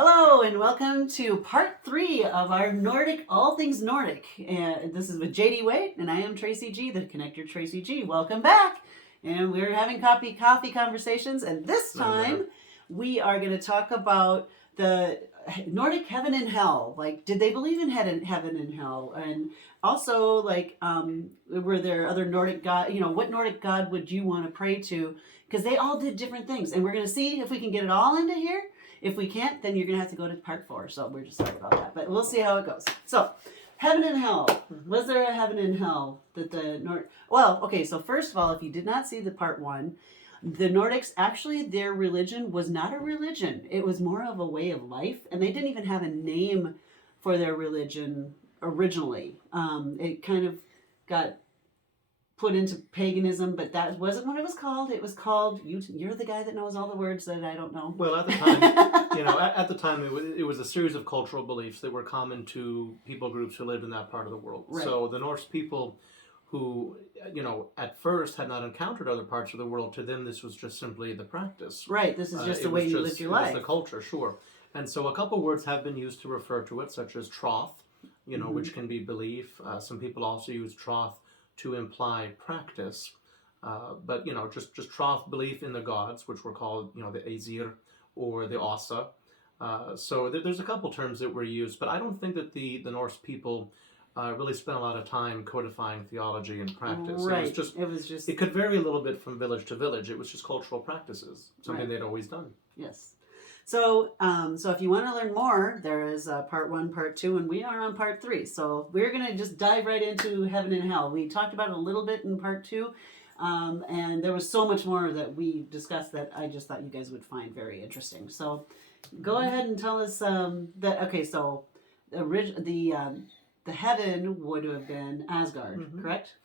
Hello and welcome to part 3 of our Nordic, all things Nordic. This is with JD Wade and I am Tracy G, the connector Tracy G. Welcome back. And we're having coffee conversations, and this time we are going to talk about the Nordic heaven and hell. Like, did they believe in heaven and hell? And also, like, were there other Nordic god? What Nordic god would you want to pray to? Because they all did different things, and we're going to see if we can get it all into here. If we can't, then you're going to have to go to part 4. So we're just sorry about that. But we'll see how it goes. So, heaven and hell. Was there a heaven and hell that the Well, okay, so first of all, if you did not see the part 1, the Nordics, actually, their religion was not a religion. It was more of a way of life. And they didn't even have a name for their religion originally. It kind of got put into paganism, but that wasn't what it was called. It was called, you're the guy that knows all the words that I don't know. Well, at the time, at the time, it was a series of cultural beliefs that were common to people groups who lived in that part of the world. Right. So the Norse people who, at first had not encountered other parts of the world, to them this was just simply the practice. Right, this is just the way you lived your life. It was the culture, sure. And so a couple words have been used to refer to it, such as troth, which can be belief. Some people also use troth to imply practice, but just troth, belief in the gods, which were called the Aesir or the Ossa. So there's a couple terms that were used, but I don't think that the Norse people really spent a lot of time codifying theology and practice. Right. It could vary a little bit from village to village. It was just cultural practices, something they'd always done. Yes. So, if you want to learn more, there is part 1, part 2, and we are on part 3. So we're going to just dive right into heaven and hell. We talked about it a little bit in part 2, and there was so much more that we discussed that I just thought you guys would find very interesting. So go ahead and tell us that. Okay, so the heaven would have been Asgard, correct?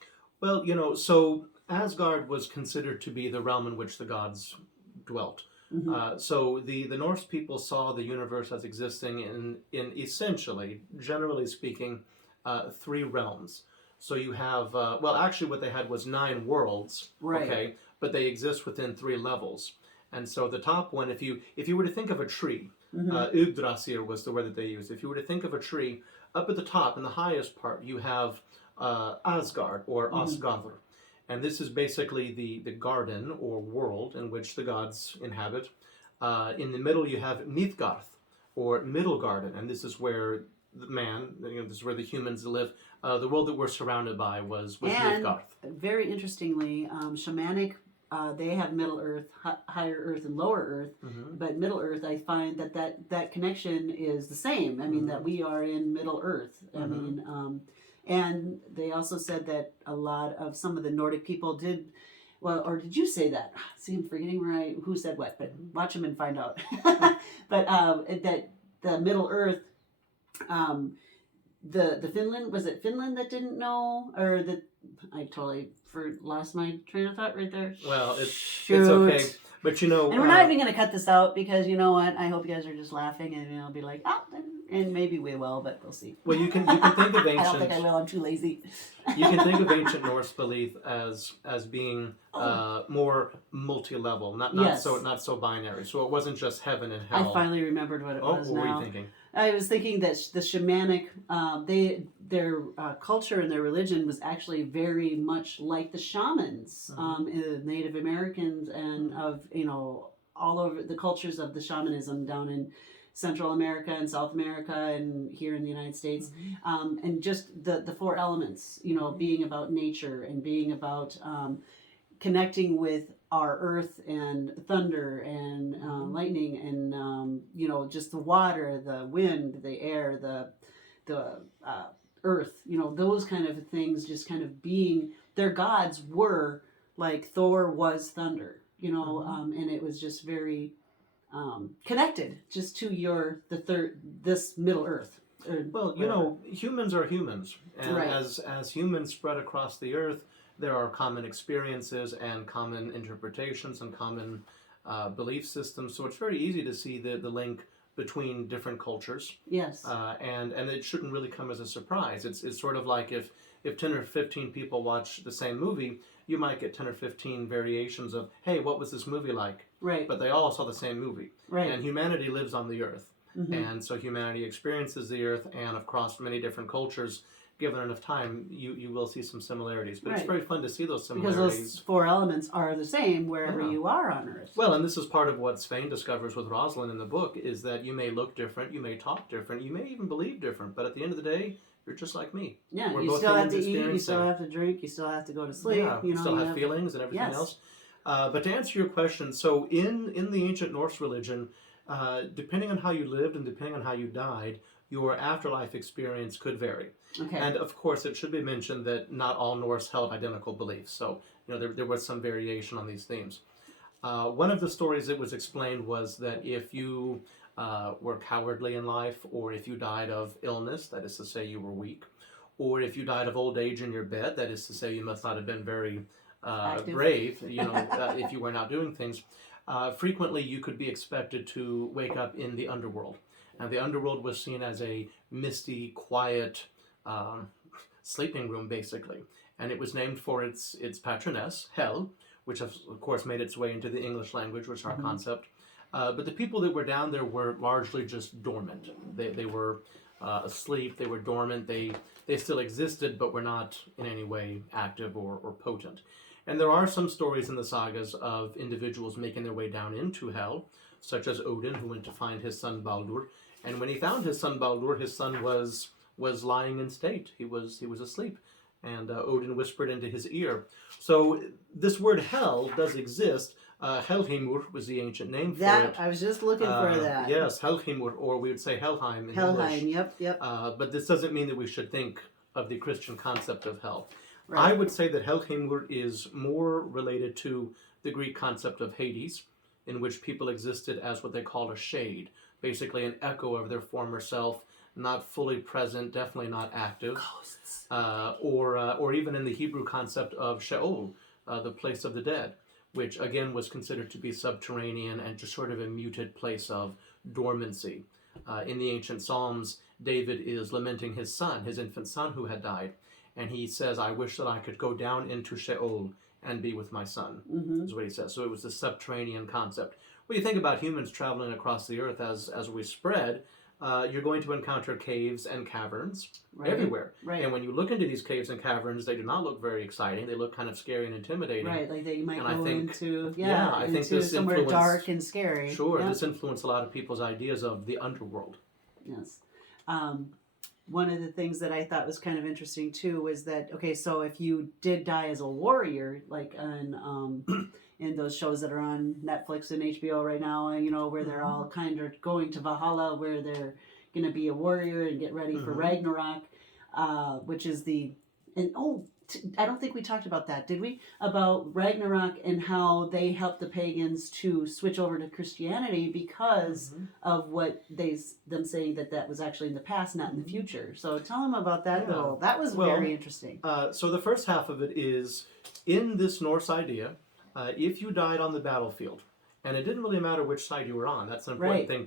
Well, so Asgard was considered to be the realm in which the gods dwelt. So the Norse people saw the universe as existing in essentially, generally speaking, 3 realms. So you have, actually what they had was 9 worlds, right? Okay, but they exist within 3 levels. And so the top one, if you were to think of a tree, Yggdrasil was the word that they used. If you were to think of a tree, up at the top, in the highest part, you have Asgard, or Asgardr. And this is basically the garden or world in which the gods inhabit. In the middle, you have Midgarth, or Middle Garden, and this is where the man, this is where the humans live. The world that we're surrounded by was Midgarth. Very interestingly, shamanic, they have Middle Earth, Higher Earth, and Lower Earth. But Middle Earth, I find that connection is the same. I mean, that we are in Middle Earth. I mean, and they also said that a lot of some of the Nordic people did, or did you say that? See, I'm forgetting who said what, but watch them and find out. But that the Middle Earth, the Finland, was it Finland that didn't know, or that I totally lost my train of thought right there. Well, it's okay. But and we're not even going to cut this out, because you know what? I hope you guys are just laughing, and I'll be like, and maybe we will, but we'll see. Well, you can think of ancient. I don't think I will. I'm too lazy. You can think of ancient Norse belief as being more multi-level, not so binary. So it wasn't just heaven and hell. I finally remembered what it was. What were you thinking? I was thinking that the shamanic, their culture and their religion was actually very much like the shamans, Native Americans, and of all over the cultures of the shamanism down in Central America and South America and here in the United States, and just the 4 elements, being about nature and being about connecting with our earth and thunder and lightning and just the water, the wind, the air, the earth, those kind of things, just kind of being, their gods were like Thor was thunder, and it was just very connected just to this Middle Earth. Well, humans are humans, and as humans spread across the earth, there are common experiences and common interpretations and common belief systems. So it's very easy to see the link between different cultures. Yes. And it shouldn't really come as a surprise. It's sort of like if 10 or 15 people watch the same movie, you might get 10 or 15 variations of, hey, what was this movie like? Right. But they all saw the same movie. Right. And humanity lives on the earth. And so humanity experiences the earth, and across many different cultures, given enough time, you will see some similarities. But it's very fun to see those Because similarities. those four elements are the same wherever you are on Earth. Well, and this is part of what Svein discovers with Rosalind in the book, is that you may look different, you may talk different, you may even believe different, but at the end of the day, you're just like me. Yeah, We're you both still have to humans eat, you still experiencing. have to drink, you still have to go to sleep. Yeah, you still have feelings and everything else. But to answer your question, so in the ancient Norse religion, depending on how you lived and depending on how you died, your afterlife experience could vary. Okay. And of course, it should be mentioned that not all Norse held identical beliefs. So, there was some variation on these themes. One of the stories that was explained was that if you were cowardly in life, or if you died of illness, that is to say you were weak, or if you died of old age in your bed, that is to say you must not have been very brave, if you were not doing things, frequently you could be expected to wake up in the underworld. And the underworld was seen as a misty, quiet sleeping room, basically. And it was named for its patroness, Hel, which of course made its way into the English language, which is our concept. But the people that were down there were largely just dormant. They were asleep, they were dormant, they still existed, but were not in any way active or potent. And there are some stories in the sagas of individuals making their way down into Hel, such as Odin, who went to find his son Baldur. And when he found his son Baldur, his son was lying in state. He was asleep. And Odin whispered into his ear. So this word Hel does exist. Helheimur was the ancient name for it. I was just looking for that. Yes, Helheimur, or we would say Helheim in Helheim, English. yep. But this doesn't mean that we should think of the Christian concept of hell. Right. I would say that Helheimur is more related to the Greek concept of Hades, in which people existed as what they called a shade, basically an echo of their former self, not fully present, definitely not active. Ghosts. Or even in the Hebrew concept of Sheol, the place of the dead, which again was considered to be subterranean and just sort of a muted place of dormancy. In the ancient Psalms, David is lamenting his son, his infant son who had died, and he says, "I wish that I could go down into Sheol and be with my son," is what he says. So it was the subterranean concept. When you think about humans traveling across the earth as we spread, you're going to encounter caves and caverns everywhere. Right. And when you look into these caves and caverns, they do not look very exciting. They look kind of scary and intimidating. Right, like they might And go into this somewhere dark and scary. Sure, this influenced a lot of people's ideas of the underworld. Yes. One of the things that I thought was kind of interesting too was that, okay, so if you did die as a warrior, like on in those shows that are on Netflix and HBO right now, where they're all kind of going to Valhalla, where they're going to be a warrior and get ready for Ragnarok, which is I don't think we talked about that, did we? About Ragnarok and how they helped the pagans to switch over to Christianity because of what them saying that was actually in the past, not in the future. So tell them about that though. That was very interesting. So the first half of it is, in this Norse idea, if you died on the battlefield, and it didn't really matter which side you were on. That's an important thing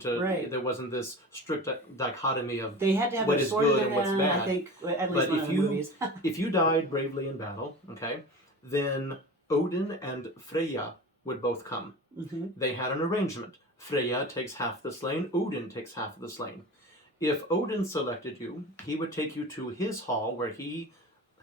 there wasn't this strict dichotomy of they had to have what a is sword good in and their what's hand, bad. I think, at least one of the movies. If you died bravely in battle, okay, then Odin and Freyja would both come. They had an arrangement. Freyja takes half the slain, Odin takes half of the slain. If Odin selected you, he would take you to his hall where he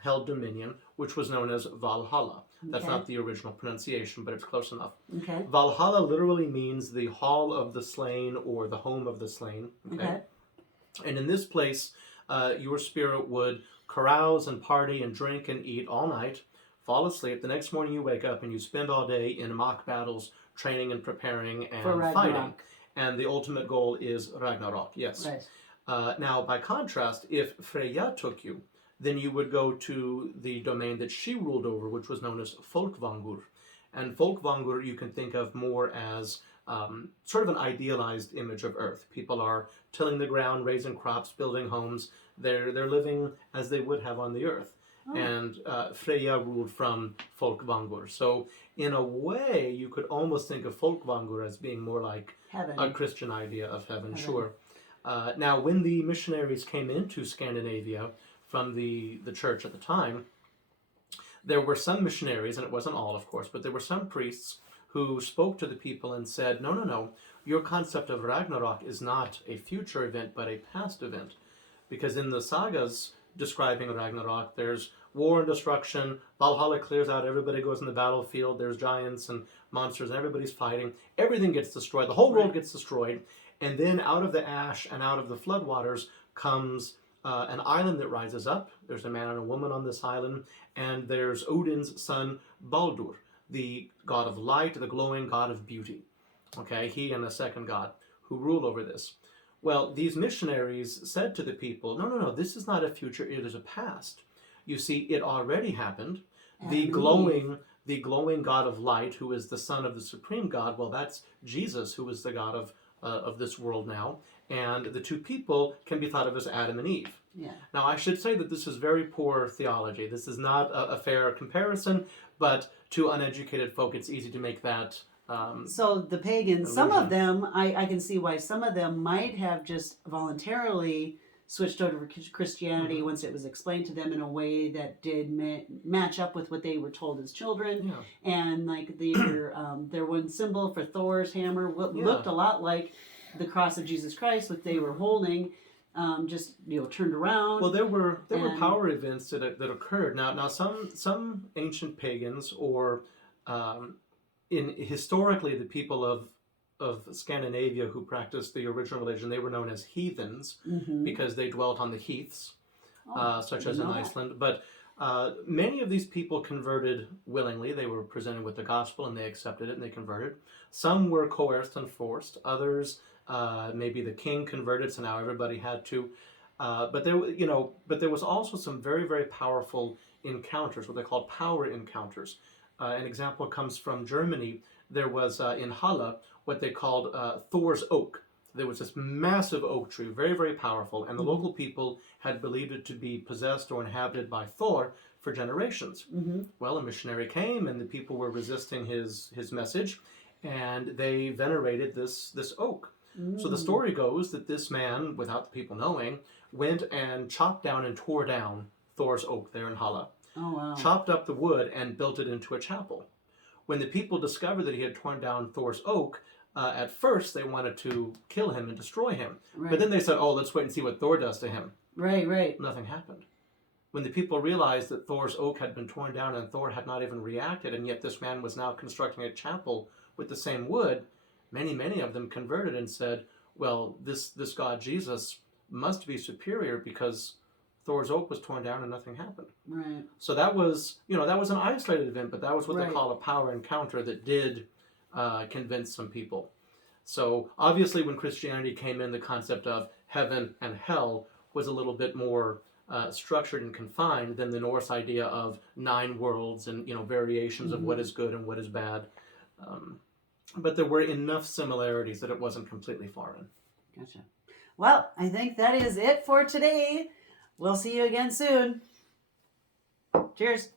held dominion, which was known as Valhalla. That's not the original pronunciation, but it's close enough. Okay. Valhalla literally means the hall of the slain or the home of the slain. Okay. And in this place, your spirit would carouse and party and drink and eat all night, fall asleep. The next morning you wake up and you spend all day in mock battles, training and preparing and fighting. And the ultimate goal is Ragnarok, yes. Right. Now, by contrast, if Freyja took you, then you would go to the domain that she ruled over, which was known as Folkvangur. And Folkvangur you can think of more as sort of an idealized image of Earth. People are tilling the ground, raising crops, building homes. They're living as they would have on the Earth. And Freyja ruled from Folkvangur. So in a way, you could almost think of Folkvangur as being more like heaven. A Christian idea of heaven. Sure. Now, when the missionaries came into Scandinavia from the church at the time, there were some missionaries, and it wasn't all, of course, but there were some priests who spoke to the people and said, no, your concept of Ragnarok is not a future event, but a past event. Because in the sagas describing Ragnarok, there's war and destruction, Valhalla clears out, everybody goes in the battlefield, there's giants and monsters, and everybody's fighting. Everything gets destroyed, the whole world gets destroyed. And then out of the ash and out of the floodwaters comes an island that rises up. There's a man and a woman on this island, and there's Odin's son Baldur, the god of light, the glowing god of beauty. Okay, he and a second god who rule over this. Well, these missionaries said to the people, no, this is not a future, it is a past. You see, it already happened. The glowing god of light, who is the son of the supreme god, well, that's Jesus, who is the god of this world now. And the two people can be thought of as Adam and Eve. Yeah. Now, I should say that this is very poor theology. This is not a fair comparison, but to uneducated folk, it's easy to make that so the pagans, illusion. some of them, I can see why some of them might have just voluntarily switched over to Christianity once it was explained to them in a way that did match up with what they were told as children. Yeah. And like their one symbol for Thor's hammer looked a lot like the cross of Jesus Christ, which they were holding, just turned around. Well, there were power events that occurred. Now some ancient pagans or historically the people of Scandinavia who practiced the original religion, they were known as heathens because they dwelt on the heaths, such as in Iceland. But many of these people converted willingly. They were presented with the gospel and they accepted it and they converted. Some were coerced and forced. Others, maybe the king converted, so now everybody had to. But there was also some very, very powerful encounters, what they called power encounters. An example comes from Germany. There was in Halle what they called Thor's oak. There was this massive oak tree, very, very powerful, and the local people had believed it to be possessed or inhabited by Thor for generations. Well, a missionary came, and the people were resisting his message, and they venerated this oak. So the story goes that this man, without the people knowing, went and chopped down and tore down Thor's oak there in Halle. Oh, wow. Chopped up the wood and built it into a chapel. When the people discovered that he had torn down Thor's oak, at first they wanted to kill him and destroy him. Right. But then they said, let's wait and see what Thor does to him. Right. Nothing happened. When the people realized that Thor's oak had been torn down and Thor had not even reacted, and yet this man was now constructing a chapel with the same wood, many of them converted and said, well, this God Jesus must be superior because Thor's oak was torn down and nothing happened. Right. So that was an isolated event, but that was what they call a power encounter that did convince some people. So obviously when Christianity came in, the concept of heaven and hell was a little bit more structured and confined than the Norse idea of 9 worlds and variations of what is good and what is bad. But there were enough similarities that it wasn't completely foreign. Gotcha. Well, I think that is it for today. We'll see you again soon. Cheers.